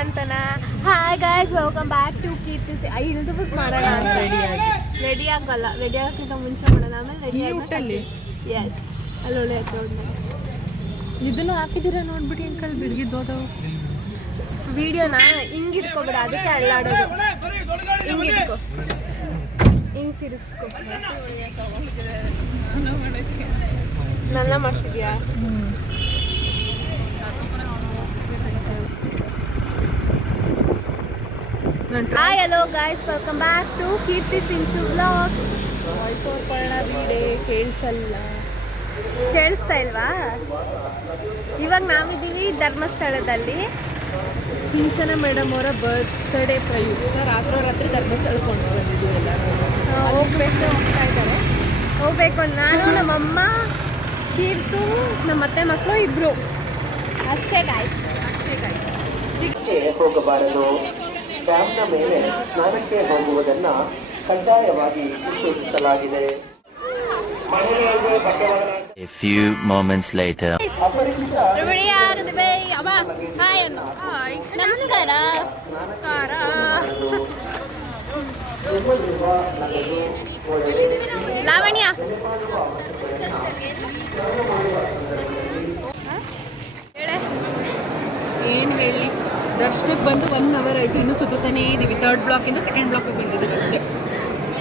ಅಂತನಾ. Hi guys, welcome back to Keerthi. ಇಳಿದು ಬಿಟ್ಟು ಮಾಡೋಣ. ರೆಡಿ ಆಗಲ್ಲ, ರೆಡಿ ಆಗೋಕ್ಕಿಂತ ಮುಂಚೆ ಮಾಡೋಣ. ಆಮೇಲೆ ರೆಡಿ ಆಗಿ ಎಸ್ ಅಲ್ಲಿ ಒಳ್ಳೆ ಇದನ್ನು ಹಾಕಿದ್ದೀರಾ ನೋಡ್ಬಿಡಿ ಅಂಕಲ್. ಬಿಡ್ಗಿದ್ದೋದವು ವಿಡಿಯೋನ ಹಿಂಗೆ ಇಟ್ಕೊಬೇಡ, ಅದಕ್ಕೆ ಅಳ್ಳಾಡೋದು. ಹಿಂಗೆ ಇಟ್ಕೊ, ಹಿಂಗೆ ತಿರುಗಿಸ್ಕೊ. ನನ್ನ ಮಾಡ್ತಿದ್ಯಾ? Hi hello guys, welcome back to Keerthi Sinchu vlogs. Voice over ಮಾಡೋಣ ಬಿಡೆ, ಕೇಳಿಸ್ತಾ ಇಲ್ವಾ? ಇವಾಗ ನಾವಿದ್ದೀವಿ ಧರ್ಮಸ್ಥಳದಲ್ಲಿ. ಸಿಂಚನ ಮೇಡಮ್ ಅವರ ಬರ್ತ್ಡೇ ಪ್ರಯುಕ್ತ ರಾತ್ರಿ ಧರ್ಮಸ್ಥಳಕ್ಕೆ ಕೊಂಡು ಬಂದಿದ್ದೀವಿ. ಎಲ್ಲ ಹೋಗ್ತಾ ಇದ್ದಾರೆ. ಹೋಗ್ಬೇಕು. ನಾನು, ನಮ್ಮಮ್ಮ, ಕೀರ್ತು, ನಮ್ಮ ಅತ್ತೆ ಮಕ್ಕಳು ಇಬ್ರು ಅಷ್ಟೇ ಗಾಯ್ಸ್. ಹೋಗಬಾರದು. ಡ್ಯಾಮ್ನ ಮೇಲೆ ಸ್ನಾನಕ್ಕೆ ಹೋಗುವುದನ್ನು ಕಡ್ಡಾಯವಾಗಿ ಸೂಚಿಸಲಾಗಿದೆ. A few moments later. ನಮಸ್ಕಾರ. ನಮಸ್ಕಾರ. ಲಾವಣ್ಯ ಏನು ಹೇಳಿ, ದರ್ಶನಕ್ಕೆ ಬಂದು 1 ಅವರ್ ಆಯಿತು. ಇನ್ನೂ ಸುತ್ತಾನೇ ಇದ್ದೀವಿ. 3rd ಬ್ಲಾಕಿಂದ 2nd ಬ್ಲಾಕಿಗೆ ಬಂದಿದ್ದೀವಿ ಅಷ್ಟೇ.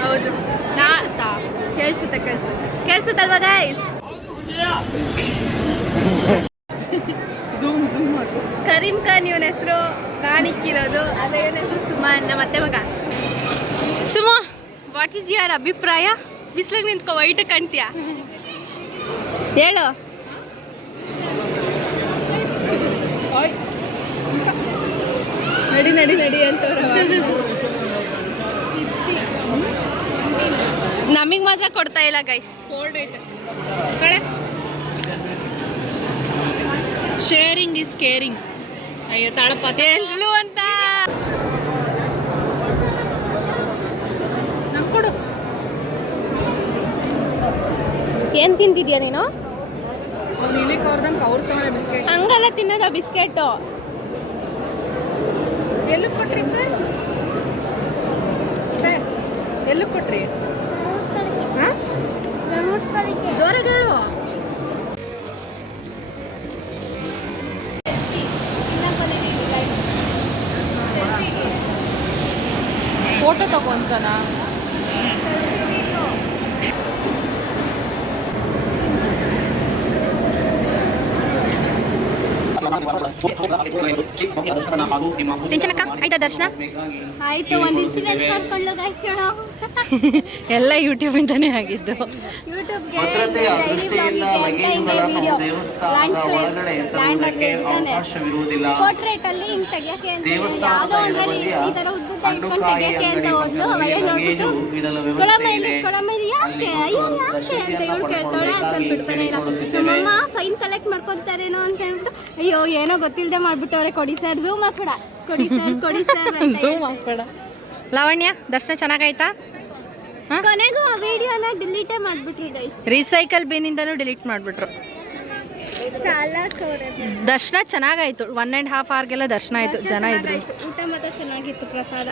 ಹೌದು, ಕೇಳಿಸುತ್ತಲ್ವಾ ಗೈಸ್? ಝೂಮ್ ಮಾಡು. ಕರೀಂ ಖಾನ್ ಇವನ ಹೆಸರು, ಕಾಣಿಕ್ಕಿರೋದು ಅದೇ. ಇವನ ಹೆಸರು ಸುಮಾನ್, ನಮ್ಮ ಅತ್ತೆ ಮಗ. ಸುಮಾ, ವಾಟ್ ಈಸ್ ಯುವರ್ ಅಭಿಪ್ರಾಯ? ಬಿಸಿಲಿಗೆ ನಿಂತ್ಕೊ, ವೈಟ್ ಕಾಣ್ತೀಯ. ಹೇಳು. ನಡಿ ಅಂತವ್ರ. ನಮಗೆ ಮಾತ್ರ ಕೊಡ್ತಾ ಇಲ್ಲ ಗೈಸ್. ಕೋಲ್ಡ್ ಐತೆ ಕಡೆ. Sharing is caring. ಅಯ್ಯೋ ತಾಳಪ್ಪ ಎಲ್ಸ್ಲು ಅಂತ ನಂಗೆ ಕೊಡು. ಏನ್ ತಿಂತಿದ್ಯಾ ನೀನು? ಅವ್ನು ಇಲ್ಲಿ ಕವ್ರದಂಗೆ ಕವ್ರ್ತವನೆ ಬಿಸ್ಕೆಟ್. ಹಂಗಲ್ಲ ತಿನ್ನೋದ ಬಿಸ್ಕೆಟು. ಎಲ್ಲಿ ಕೊಟ್ರಿ ಸರ್? ಎಲ್ಲಿ ಕೊಟ್ರಿ? ಜೋರಾಗಿ ಹೇಳು. ಫೋಟೋ ತಗೊಂತಾನ. ಸಿಂಚನಕ್ಕ ಆಯ್ತಾ ದರ್ಶನ? ಆಯ್ತು. ಒಂದು ಇನ್ಸಿಡೆನ್ಸ್ ಮಾಡ್ಕೊಳ್ಳೋ ಗೈಸ್. ಹೇಳೋ. ಎಲ್ಲ ಯೂಟ್ಯೂಬಿಂದಾನೇ ಆಗಿದ್ದು. ಯೂಟ್ಯೂಬ್ಗೆ ಡೈಲಿ ಬ್ಲಾಗಿಗೆ ಹಿಂಗೆ ವಿಡಿಯೋ ಪೋರ್ಟ್ರೇಟ್ ಅಲ್ಲಿ ಹಿಂಗೆ ತೆಗಿಯೋಕೆ ಅಂತ ಯಾವುದೋ ಒಂದ್ರಲ್ಲಿ ಈ ಥರ ಉದ್ದುದ್ದ ಇಟ್ಕೊಂಡು ತೆಗಿಯೋಕೆ ಅಂತ ಹೋದ್ಲು. ಅವಯ್ಯ ನೋಡ್ಬಿಟ್ಟು ಕೊಡಮೈಲಿ ಯಾಕೆ ಅಯ್ಯೋ ಯಾಕೆ ಅಂತ ಇವಳು ಕೇಳ್ತಾಳೆ. ಅಸಲ್ ಬಿಡ್ತಾನೆ ಇಲ್ಲ. ನಮ್ಮಮ್ಮ ಫೈನ್ ಕಲೆಕ್ಟ್ ಮಾಡ್ಕೊತಾರೇನೋ ಅಂತ ಹೇಳ್ಬಿಟ್ಟು ಅಯ್ಯೋ ಏನೋ ಗೊತ್ತಿಲ್ಲದೆ ಮಾಡ್ಬಿಟ್ಟವ್ರೆ. ಕೊಡಿ ಸರ್, ಝೂಮ್ ಹಾಕ್ಬೇಡ. ಕೊಡಿ ಸರ್ ಝೂಮ್ ಹಾಕ್ಬೇಡ. ಲಾವಣ್ಯ, ದರ್ಶನ ಚೆನ್ನಾಗಾಯ್ತಾ? ಕೊನೆಗೂ ಆ ವಿಡಿಯೋನ ಡಿಲೀಟೇ ಮಾಡ್ಬಿಟ್ರು ಗೈಸ್. ರೀಸೈಕಲ್ ಬಿನ್ನಿಂದನೂ ಡಿಲೀಟ್ ಮಾಡಿಬಿಟ್ರು. ದರ್ಶನ ಚೆನ್ನಾಗಾಯ್ತು. 1.5 hourಗೆಲ್ಲ ದರ್ಶನ ಆಯಿತು. ಜನ ಇದ್ರು. ಊಟ ಮಾತ್ರ ಚೆನ್ನಾಗಿತ್ತು, ಪ್ರಸಾದ.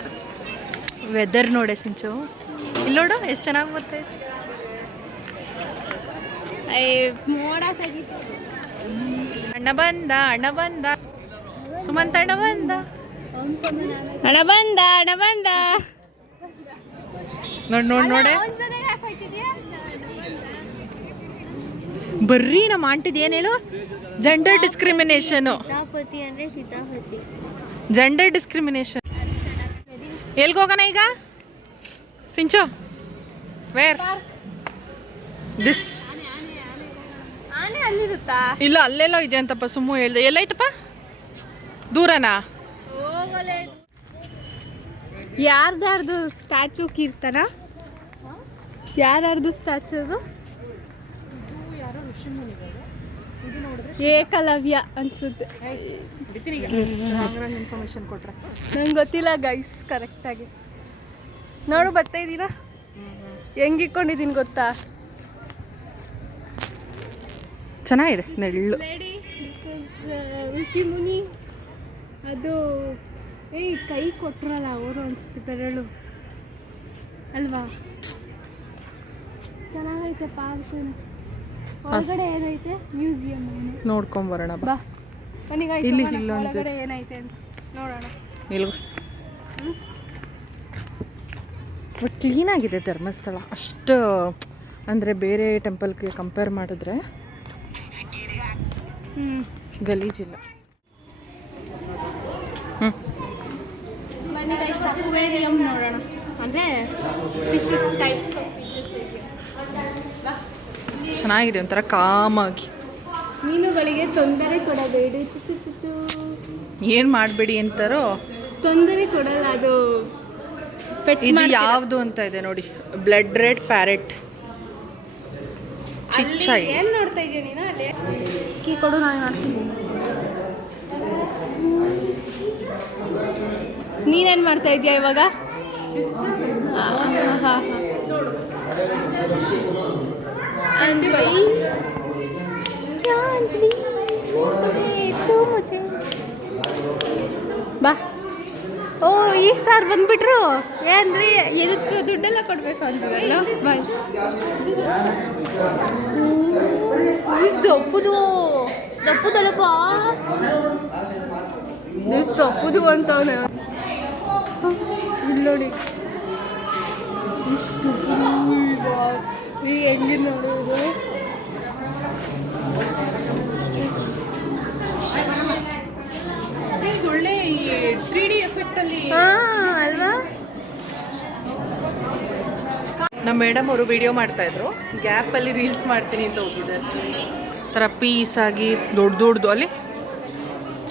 ವೆದರ್ ನೋಡೆ ಸಿಂಚು. ಇಲ್ಲಿ ನೋಡು ಎಷ್ಟು ಚೆನ್ನಾಗಿ ಬರ್ತೈತೆ. ಮೋಡ ತೆಗಿತು. ಅಣ್ಣ ಬಂದ ಸುಮಂತ್. ಅಣ್ಣ ಬಂದ. ನೋಡೆ ಬರ್ರಿ. ನಮ್ಮ ಆಂಟಿದ್ ಏನ್ ಹೇಳು? Gender discrimination. Gender discrimination. ಎಲ್ಗೋಗೋಣ ಈಗ ಸಿಂಚು? Where this? ಆನೆ ಅಲ್ಲಿರುತ್ತಾ? ಇಲ್ಲ, ಅಲ್ಲೆಲ್ಲೋ ಇದೆ ಅಂತಪ್ಪ. ಸುಮ್ಮು ಹೇಳ್ದೆ. ಎಲ್ಲೈತಪ್ಪ? ದೂರನಾ? ಯಾರ್ದಾರ್ದು ಸ್ಟ್ಯಾಚು ಕೀರ್ತನ? ಯಾರ್ದು ಸ್ಟ್ಯಾಚು ಅದು? ಏಕಲವ್ಯ ಅನ್ಸುತ್ತೆ. ಇನ್ಫಾರ್ಮೇಶನ್ ಕೊಟ್ರೆ ನಂಗೆ ಗೊತ್ತಿಲ್ಲ ಗೈಸ್ ಕರೆಕ್ಟಾಗಿ. ನೋಡು ಬರ್ತಾ ಇದ್ದೀರಾ? ಹೆಂಗಿಕೊಂಡಿದ್ದೀನಿ ಗೊತ್ತಾ? ಚೆನ್ನಾಗಿದೆ ನೆಳ್ಳು. ಋಷಿ ಮುನಿ ಅದು ಏಯ್ ಕೈ ಕೊಟ್ರಲ್ಲ ಅವರು ಅನ್ಸುತ್ತೆ ಬೆರಳು ಅಲ್ವಾ. ಚೆನ್ನಾಗೈತೆ ಪಾರ್ಕ್. ಒಳಗಡೆ ಏನೈತೆ ಮ್ಯೂಸಿಯಂ ನೋಡ್ಕೊಂಬರೋಣ ಬಾ. ಬಾ ನನಗೆ ಇಲ್ಲಿ ಒಳಗಡೆ ಏನೈತೆ ಅಂತ ನೋಡೋಣ. ಇಲ್ಲಿ ಕ್ಲೀನಾಗಿದೆ ಧರ್ಮಸ್ಥಳ, ಅಷ್ಟು ಅಂದರೆ ಬೇರೆ ಟೆಂಪಲ್ಗೆ ಕಂಪೇರ್ ಮಾಡಿದ್ರೆ ಗಲೀಜಿಲ್ಲ. ಬನ್ನಿ ಗೈಸ್ ಅಕ್ವೇರಿಯಂ ನೋಡೋಣ, ಅಂದರೆ ಫಿಶಸ್ ಟೈಪ್ಸ್ ಆಫ್ ಫಿಶಸ್ ಇದೆ. ಚೆನ್ನಾಗಿದೆ, ಒಂಥರ ಕಾಮಾಗಿ. ಮೀನುಗಳಿಗೆ ತೊಂದರೆ ಕೊಡಬೇಡಿ, ಚುಚ್ಚು ಚುಚ್ಚು ಏನು ಮಾಡಬೇಡಿ ಅಂತಾರೋ. ತೊಂದರೆ ಕೊಡಲ್ಲ ಅದು. ಇದು ಯಾವುದು ಅಂತ ಇದೆ ನೋಡಿ, ಬ್ಲಡ್ ರೆಡ್ ಪ್ಯಾರೆಟ್. ಚಿಚ್ಚ ಏನು ನೋಡ್ತಾ ಇದೀಯ ನೀನು ಅಲ್ಲಿ? ಕೀ ಕೊಡು, ನಾನು ಮಾಡ್ತೀನಿ. ನೀನೇನು ಮಾಡ್ತಾ ಇದೀಯ ಇವಾಗ? ಬಾ. ಓ ಈಗ ಸರ್ ಬಂದ್ಬಿಟ್ರು. ಏನ್ರಿ ಎದಕ್ಕೆ ದುಡ್ಡೆಲ್ಲ ಕೊಡ್ಬೇಕು ಅಂತಾರಲ್ಲ. ಬಾಯ್. ದಪ್ಪುದು ದಪ್ಪುದಲ್ಲಪ್ಪ, ಎಷ್ಟು ದಪ್ಪುದು ಅಂತವನೆ. ಇಲ್ಲಿ ನೋಡಿ ಇಷ್ಟು ಈಗ ಹೆಂಗೆ ನೋಡೋದು. ಒಳ್ಳೆ 3D ಎಫೆಕ್ಟ್ ಅಲ್ಲಿ ಅಲ್ವಾ. ನಮ್ಮ ಮೇಡಮ್ ಅವರು ವಿಡಿಯೋ ಮಾಡ್ತಾ ಇದ್ರು, ಗ್ಯಾಪಲ್ಲಿ ರೀಲ್ಸ್ ಮಾಡ್ತೀನಿ ಅಂತ ಹೋಗಿದ್ದಾರೆ. ಥರ ಪೀಸಾಗಿ ದೊಡ್ಡದು ಅಲ್ಲಿ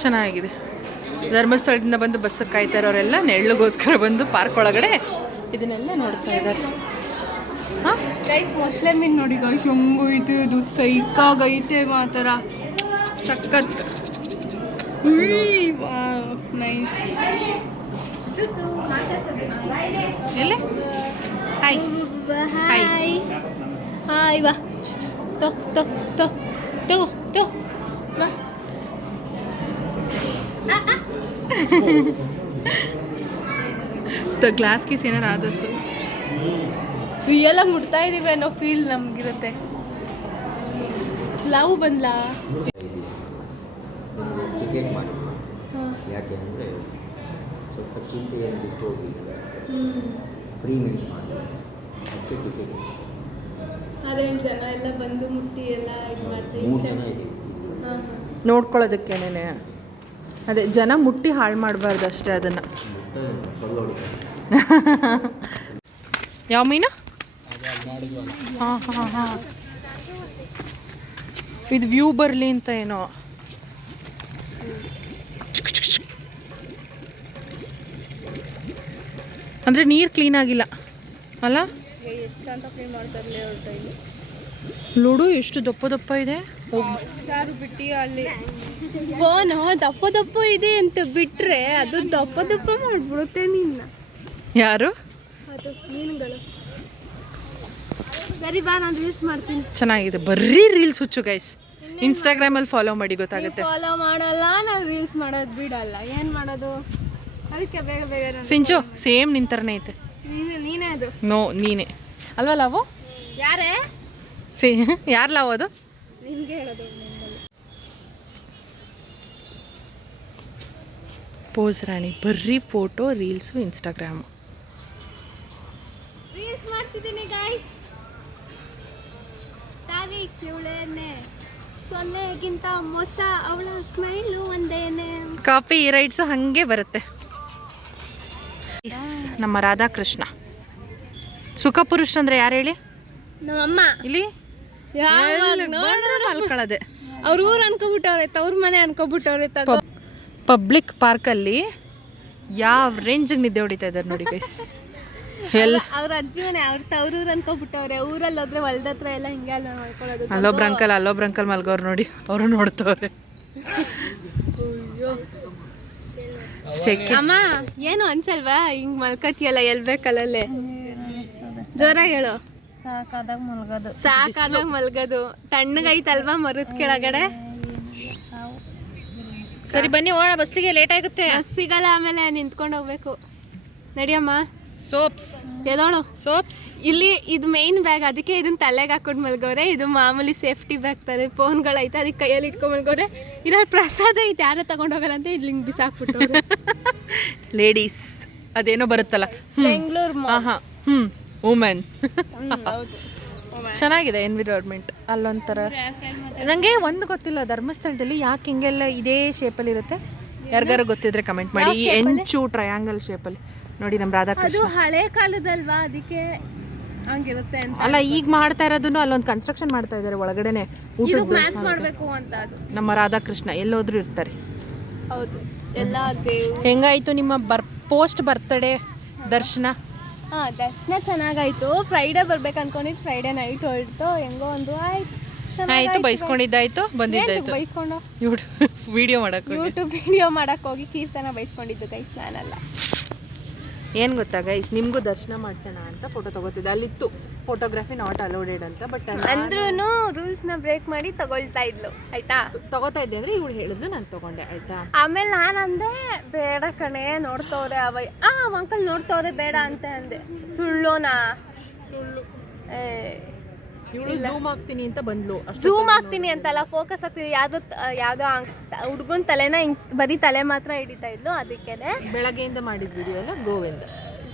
ಚೆನ್ನಾಗಿದೆ. ಧರ್ಮಸ್ಥಳದಿಂದ ಬಂದು ಬಸ್ಸಕ್ಕೆ ಕಾಯ್ತಾ ಇರೋರೆಲ್ಲ ನೆರಳಿಗೋಸ್ಕರ ಬಂದು ಪಾರ್ಕ್ ಒಳಗಡೆ ಇದನ್ನೆಲ್ಲ ನೋಡ್ತಾ ಇದ್ದಾರೆ. ಹಾಂ ಗೈಸ್ ಮೊಸಳೆ ಮೀನು ನೋಡಿ ಗೈಸ್, ಹೆಂಗೈತೆ ಇದು, ಸೈಕಾಗೈತೆ ಮಾತರ, ಸಖತ್. ನೈಸ್. ಎಲ್ಲಿ ಹಾಯ್ ಹಾಯ್ ಹಾಯ್. ಬಾ ತಗೋ ಬಾ. ಗ್ಲಾಸ್ ಕೀಸ್ ಏನಾರು ಆದತ್ತು. ಎಲ್ಲ ಮುಟ್ತಾ ಇದೀವಿ ಅನ್ನೋ ಫೀಲ್ ನಮಗಿರುತ್ತೆ. ಲವ್ ಬಂದ್ಲಾ? ಟಿಕೆಟ್ ಮಾಡಿ, ಯಾಕೆ ಅಂದರೆ ಸ್ವಲ್ಪ ಚಿಂತೆಯನ್ನು ಬಿಟ್ಟು ಹೋಗಿ ಪ್ರೀಮಿಯಮ್ ಮಾಡಿ ಅದಕ್ಕೆ ಟಿಕೆಟ್. ಅದೇ ಜನ ಎಲ್ಲ ಬಂದು ಮುಟ್ಟಿ ಎಲ್ಲ ಇದು ಮಾಡ್ತಾ 3 ಜನ ಇದ್ದೀವಿ. ನೋಡ್ಕೊಳ್ಳೋದಕ್ಕೇನೆ. ಅದೇ ಜನ ಮುಟ್ಟಿ ಹಾಳು ಮಾಡಬಾರ್ದು ಅಷ್ಟೇ ಅದನ್ನು. ಯಾವ ಮೀನು? ಹಾಂ ಹಾಂ ಹಾಂ, ಇದು ವ್ಯೂ ಬರಲಿ ಅಂತ ಏನೋ. ಅಂದರೆ ನೀರು ಕ್ಲೀನ್ ಆಗಿಲ್ಲ ಅಲ್ಲ? ಎಷ್ಟು ಅಂತ ಕ್ಲೀನ್ ಮಾಡ್ತಾರಲ್ಲ ಅವ್ರ ಇಲ್ಲಿ. ಲೂಡು ಎಷ್ಟು ದಪ್ಪ ದಪ್ಪ ಇದೆ. ಯಾರು ಬಿಟ್ಟು ಅಲ್ಲಿ ಫೋನು ದಪ್ಪ ದಪ್ಪ ಇದೆ ಅಂತ ಬಿಟ್ರೆ ಅದು ದಪ್ಪ ದಪ್ಪ ಮಾಡ್ಬಿಡುತ್ತೆ ನಿನ್ನ. ಯಾರು? ಅದು ಮೀನುಗಳು. ಸರಿ ಬಾ, ನಾನು ರೀಲ್ಸ್ ಮಾಡ್ತೀನಿ. ಚೆನ್ನಾಗಿದೆ, ಬರ್ರೀ ರೀಲ್ಸ್ ಹುಚ್ಚು ಗೈಸ್. ಇನ್ಸ್ಟಾಗ್ರಾಮಲ್ಲಿ ಫಾಲೋ ಮಾಡಿ, ಗೊತ್ತಾಗುತ್ತೆ. ಫಾಲೋ ಮಾಡಲ್ಲ, ನಾನು ರೀಲ್ಸ್ ಮಾಡೋದು ಬಿಡಲ್ಲ. ಏನು ಮಾಡೋದು, ಅದಕ್ಕೆ ಬೇಗ ಬೇಗ. ಸಿಂಚು ಸೇಮ್ ನಿನ್ ಥರನೇ ಐತೆ. ನೀನೇ ಅದು. ನೋ, ನೀನೇ ಅಲ್ವಾ ಲಾವು? ಯಾರೇ ಯಾರು ಲಾವು ಅದು? ನಿನ್ಗೆ ಹೇಳೋದು. ಪೋಸ್ ರಾಣಿ, ಬರ್ರಿ ಫೋಟೋ ರೀಲ್ಸು ಇನ್ಸ್ಟಾಗ್ರಾಮು. ರೀಲ್ಸ್ ಮಾಡ್ತಿದ್ದೀನಿ ಗಾಯ್ಸ್. ತಾವಿ ಕಿವಳೇನೆ, ಸೊನ್ನೆಗಿಂತ ಮೊಸ, ಅವಳ ಸ್ಮೈಲು ಒಂದೇನೆ. ಕಾಪಿ ರೈಟ್ಸು ಹಾಗೆ ಬರುತ್ತೆ. ನಮ್ಮ ರಾಧಾಕೃಷ್ಣ ಸುಖ ಪುರುಷ ಅಂದ್ರೆ ಯಾರು ಹೇಳಿ? ನಮ್ಮಮ್ಮ. ಇಲ್ಲಿ ಮಲ್ಕೊಳ್ಳೋದೆ. ಅವ್ರ ಊರು ಅನ್ಕೋಬಿಟ್ಟವ್ರೆ, ತವ್ರ ಮನೆ ಅನ್ಕೋಬಿಟ್ಟವ್ರೆ. ಪಬ್ಲಿಕ್ ಪಾರ್ಕಲ್ಲಿ ಯಾವ ರೇಂಜಿಗೆ ನಿದ್ದೆ ಹೊಡಿತಾ ಇದ್ದಾರೆ ನೋಡಿ ಗೈಸ್. ಎಲ್ಲ ಅವ್ರ ಅಜ್ಜಿ ಮನೆ, ಅವ್ರ ತವ್ರೂರು ಅನ್ಕೋಬಿಟ್ಟವ್ರೆ. ಊರಲ್ಲಿ ಹೋದ್ರೆ ಹೊಲ್ದ ಹತ್ರ ಎಲ್ಲ ಹಿಂಗೆ ಅಲ್ಲ ಮಾಡ್ಕೊಳ್ಳೋದು. ಅಲ್ಲೊಬ್ರು ಅಂಕಲ್ ಮಲ್ಗೋರು ನೋಡಿ, ಅವರು ನೋಡ್ತವ್ರೆ. ಅಮ್ಮ ಏನು ಅನ್ಸಲ್ವಾ ಹಿಂಗ್ ಮಲ್ಕತಿಯಲ್ಲ ಎಲ್ ಬೇಕಲ್ಲೇ? ಜೋರಾಗಿ ಹೇಳು. ಸಾಕಾದಾಗ ಮಲ್ಗೋದು. ತಣ್ಣಗೈತಲ್ವಾ ಮರದ ಕೆಳಗಡೆ? ಸರಿ ಬನ್ನಿ ಹೋಗೋಣ, ಬಸ್ಸಿಗೆ ಲೇಟ್ ಆಗುತ್ತೆ. ಬಸ್ ಸಿಗಲ್ಲ, ಆಮೇಲೆ ನಿಂತ್ಕೊಂಡು ಹೋಗ್ಬೇಕು. ನಡಿಯಮ್ಮ. ಸೋಪ್ಸ್ ಎದೋಳು ಸೋಪ್ಸ್. ಇಲ್ಲಿ ಇದು ಮೇನ್ ಬ್ಯಾಗ್, ಅದಕ್ಕೆ ಇದನ್ನ ತಲೆಗೆ ಹಾಕೊಂಡು ಮಲ್ಗೋರೆ. ಇದು ಮಾಮೂಲಿ ಸೇಫ್ಟಿ ಬ್ಯಾಗ್ ತಾರೆ. ಫೋನ್ಗಳೈತೆ, ಅದಕ್ಕೆ ಕೈಯಲ್ಲಿ ಇಟ್ಕೊಂಡು ಮಲ್ಗೋರೆ. ಇದ್ರಲ್ಲಿ ಪ್ರಸಾದ ಐತೆ, ಯಾರು ತಗೊಂಡೋಗಲ್ಲ ಅಂತ ಇಲ್ಲಿ ಹಿಂಗೆ ಬಿಸಾಕ್ಬಿಟ್ಟು. ಲೇಡೀಸ್ ಅದೇನೋ ಬರುತ್ತಲ್ಲ, ಬೆಂಗಳೂರು ವುಮೆನ್. ಹೌದು. ಚೆನ್ನಾಗಿದೆ ಎನ್ವಿರಾನ್ಮೆಂಟ್. ಅಲ್ಲೊಂಥರ ನನಗೆ ಒಂದು ಗೊತ್ತಿಲ್ಲ, ಧರ್ಮಸ್ಥಳದಲ್ಲಿ ಯಾಕೆ ಹಿಂಗೆಲ್ಲ ಇದೇ ಶೇಪಲ್ಲಿ ಇರುತ್ತೆ? ಯಾರಿಗಾರು ಗೊತ್ತಿದ್ರೆ ಕಮೆಂಟ್ ಮಾಡಿ. ಈ ಎಂಚು ಟ್ರಯಾಂಗಲ್ ಶೇಪಲ್ಲಿ ನೋಡಿ ನಮ್ಮ ಅದು ರಾಧಾಕೃಷ್ಣ. ಹಳೆ ಕಾಲದಲ್ವಾ, ಅದಕ್ಕೆ ಹಂಗಿರುತ್ತೆ ಅಂತ. ಅಲ್ಲ, ಈಗ ಮಾಡ್ತಾ ಇರೋದನ್ನು ಅಲ್ಲೊಂದು ಕನ್ಸ್ಟ್ರಕ್ಷನ್ ಮಾಡ್ತಾ ಇದ್ದಾರೆ ಒಳಗಡೆನೆ. ಇದು ಮ್ಯಾಚ್ ಮಾಡಬೇಕು ಅಂತ ಅದು. ನಮ್ಮ ರಾಧಾಕೃಷ್ಣ ಎಲ್ಲೋದ್ರೂ ಇರ್ತಾರೆ. ಹೌದು, ಎಲ್ಲ ದೇವ್. ಹೆಂಗಾಯ್ತು ನಿಮ್ಮ ಪೋಸ್ಟ್ ಬರ್ತಡೇ ದರ್ಶನ? ದರ್ಶನ ಚೆನ್ನಾಗಾಯ್ತು. ಫ್ರೈಡೇ ಬರ್ಬೇಕು ಅನ್ಕೊಂಡಿದ್ದು, ಫ್ರೈಡೇ ನೈಟ್ ಹೊರಟು. ಹೆಂಗೋ ಒಂದು ಆಯ್ತು, ಆಯ್ತು. ಬೈಸ್ಕೊಂಡಿದ್ದಾಯ್ತು, ಬಂದಿದ್ದಾಯ್ತು. ಬೈಸ್ಕೊಂಡು ವಿಡಿಯೋ ಮಾಡಕ್ಕೆ ಯೂಟ್ಯೂಬ್ ವಿಡಿಯೋ ಮಾಡಕ್ ಹೋಗಿ ಕೀರ್ತನ ಬೈಸ್ಕೊಂಡಿದ್ದು ಗೈಸ್, ನಾನಲ್ಲ. ಏನು ಗೊತ್ತಾ ಗೈಸ್, ನಿಮಗೂ ದರ್ಶನ ಮಾಡ್ಸೋಣ ಅಂತ ಫೋಟೋ ತಗೋತಿದ್ದೆ. ಅಲ್ಲಿತ್ತು ಫೋಟೋಗ್ರಫಿ ನಾಟ್ ಅಲೋಡೆಡ್ ಅಂತ. ಬಟ್ ಅಂದ್ರೂ ರೂಲ್ಸ್ನ ಬ್ರೇಕ್ ಮಾಡಿ ತಗೊಳ್ತಾ ಇದ್ಲು, ಆಯ್ತಾ. ತಗೋತಾ ಇದ್ದೆ ಅಂದ್ರೆ ಇವಳು ಹೇಳಿದ್ಲು, ನಾನು ತಗೊಂಡೆ, ಆಯ್ತಾ. ಆಮೇಲೆ ನಾನು ಅಂದೆ ಬೇಡ ಕಣೆ, ನೋಡ್ತವ್ರೆ ಅಂಕಲ್ ನೋಡ್ತವ್ರೆ, ಬೇಡ ಅಂತ ಅಂದೆ. ಸುಳ್ಳೋನಾ? ಸುಳ್ಳು. ಇವಳು ಝೂಮ್ ಆಗ್ತೀನಿ ಅಂತ ಬಂದ್ಲು. ಝೂಮ್ ಆಗ್ತೀನಿ ಅಂತಲ್ಲ, ಫೋಕಸ್ ಆಗ್ತೀನಿ. ಯಾವ್ದೋ ಹುಡ್ಗನ್ ತಲೆನ ಹಿಂಗ್ ಬರೀ ತಲೆ ಮಾತ್ರ ಹಿಡಿತಾ ಇದ್ಲು. ಅದಕ್ಕೇನೆ ಬೆಳಗ್ಗೆಯಿಂದ ಮಾಡಿದ ವಿಡಿಯೋ ಎಲ್ಲ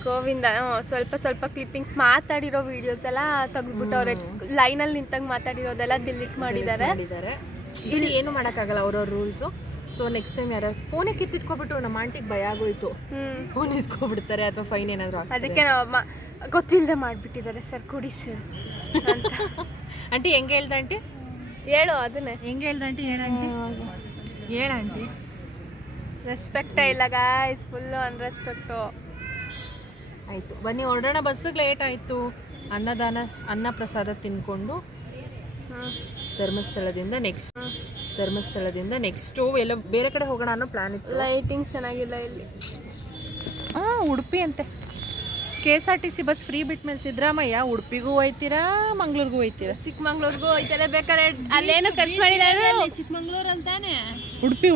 ಗೋವಿಂದ ಸ್ವಲ್ಪ ಸ್ವಲ್ಪ ಕ್ಲಿಪ್ಪಿಂಗ್ಸ್, ಮಾತಾಡಿರೋ ವಿಡಿಯೋಸ್ ಎಲ್ಲ ತೆಗೆದ್ಬಿಟ್ಟವ್ರೆ. ಲೈನಲ್ಲಿ ನಿಂತಾಗ ಮಾತಾಡಿರೋದೆಲ್ಲ ಡಿಲೀಟ್ ಮಾಡಿದ್ದಾರೆ. ಇಲ್ಲಿ ಏನು ಮಾಡೋಕ್ಕಾಗಲ್ಲ, ಅವ್ರವ್ರ ರೂಲ್ಸು. ಸೊ ನೆಕ್ಸ್ಟ್ ಟೈಮ್ ಯಾರು ಫೋನೇ ಕಿತ್ತಿಟ್ಕೊಬಿಟ್ಟು ನಮ್ಮ ಆಂಟಿಗೆ ಭಯ ಆಗೋಯ್ತು, ಫೋನ್ ಇಸ್ಕೊಬಿಡ್ತಾರೆ ಅಥವಾ ಫೈನ್ ಏನಾದರೂ. ಅದಕ್ಕೆ ನಾವು ಗೊತ್ತಿಲ್ಲದೆ ಮಾಡಿಬಿಟ್ಟಿದ್ದಾರೆ. ಸರ್ ಕೊಡಿ ಸರ್ ಅಂತ. ಆಂಟಿ ಹೆಂಗೆ ಹೇಳ್ದ ಆಂಟಿ? ಹೇಳು ಅದನ್ನೇ. ಹೆಂಗೆ ಹೇಳ್ದ ಆಂಟಿ? ಹೇಳ ಆಂಟಿ. ರೆಸ್ಪೆಕ್ಟೇ ಇಲ್ಲ ಗಾಯ್ಸ್, ಫುಲ್ಲು ಅನ್ರೆಸ್ಪೆಕ್ಟು. ಆಯಿತು ಬನ್ನಿ ಹೊರಡೋಣ, ಬಸ್ಸಿಗೆ ಲೇಟ್ ಆಯಿತು. ಅನ್ನ ಪ್ರಸಾದ ತಿನ್ಕೊಂಡು ಧರ್ಮಸ್ಥಳದಿಂದ ನೆಕ್ಸ್ಟು ಎಲ್ಲ ಬೇರೆ ಕಡೆ ಹೋಗೋಣ ಅನ್ನೋ ಪ್ಲ್ಯಾನ್ ಇತ್ತು. ಲೈಟಿಂಗ್ ಚೆನ್ನಾಗಿಲ್ಲ ಇಲ್ಲಿ. ಉಡುಪಿ ಅಂತೆ. KSRTC ಬಸ್ ಫ್ರೀ ಬಿಟ್ಟ ಮೇಲೆ ಸಿದ್ದರಾಮಯ್ಯ ಉಡುಪಿಗೂ ಹೋಯ್ತೀರಾ, ಮಂಗ್ಳೂರ್ಗೂ ಹೋಯ್ತೀರಾ? ಚಿಕ್ಕಮಂಗ್ಳೂರ್ಗೂ ಹೋಯ್ತಾರೆ. ಬೇಕಾದ್ರೆ ಅಲ್ಲೇನು ಖರ್ಚು ಮಾಡಿದ್ದಾರೆ. ಚಿಕ್ಕಮಂಗ್ಳೂರು ಅಂತಾನೆ.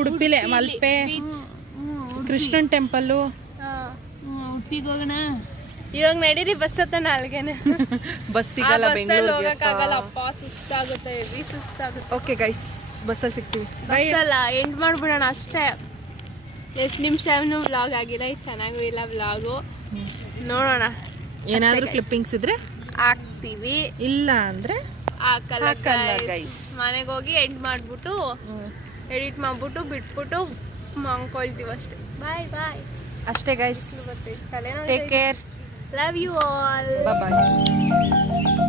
ಉಡುಪಿಲೇ ಮಲ್ಪೆ, ಕೃಷ್ಣನ್ ಟೆಂಪಲ್ಲು. ಉಡುಪಿಗೆ ಹೋಗೋಣ. ಇವಾಗ ನಡೀರಿ, ಬಸ್ ಹತ್ತನ ಅಲ್ಗೇನೆ. ಬಸ್ ಸಿಗಲ್ಲ, ಬೆಂಗಳೂರಿಗೆ ಹೋಗಕ್ಕಾಗಲ್ಲ. ಅಪ್ಪ ಸುಸ್ತಾಗುತ್ತೆ, ಹೆವಿ ಸುಸ್ತಾಗುತ್ತೆ. ಓಕೆ ಗೈಸ್, ಬಸ್ಸಲ್ಲಿ ಸಿಗ್ತೀವಿ. ಬಸ್ಸಲ್ಲ ಎಂಡ್ ಮಾಡ್ಬಿಡೋಣ ಅಷ್ಟೇ. ಎಷ್ಟು ನಿಮಿಷನೂ ವ್ಲಾಗ್ ಆಗಿದೆ, ಚೆನ್ನಾಗೂ ಇಲ್ಲ ವ್ಲಾಗು. ನೋಡೋಣ, ಏನಾದರೂ ಕ್ಲಿಪ್ಪಿಂಗ್ಸ್ ಇದ್ರೆ ಹಾಕ್ತೀವಿ, ಇಲ್ಲ ಅಂದ್ರೆ ಹಾಕಲ್ಲ ಗೈಸ್. ಮನೆಗೆ ಹೋಗಿ ಎಂಡ್ ಮಾಡ್ಬಿಟ್ಟು ಎಡಿಟ್ ಮಾಡ್ಬಿಟ್ಟು ಬಿಟ್ಬಿಟ್ಟು ಮಂಕೊಳ್ತೀವಿ ಅಷ್ಟೇ. ಬಾಯ್ ಬಾಯ್ ಅಷ್ಟೇ ಗೈಸ್. ಬರ್ತೀವಿ. Take care, love you all. Bye.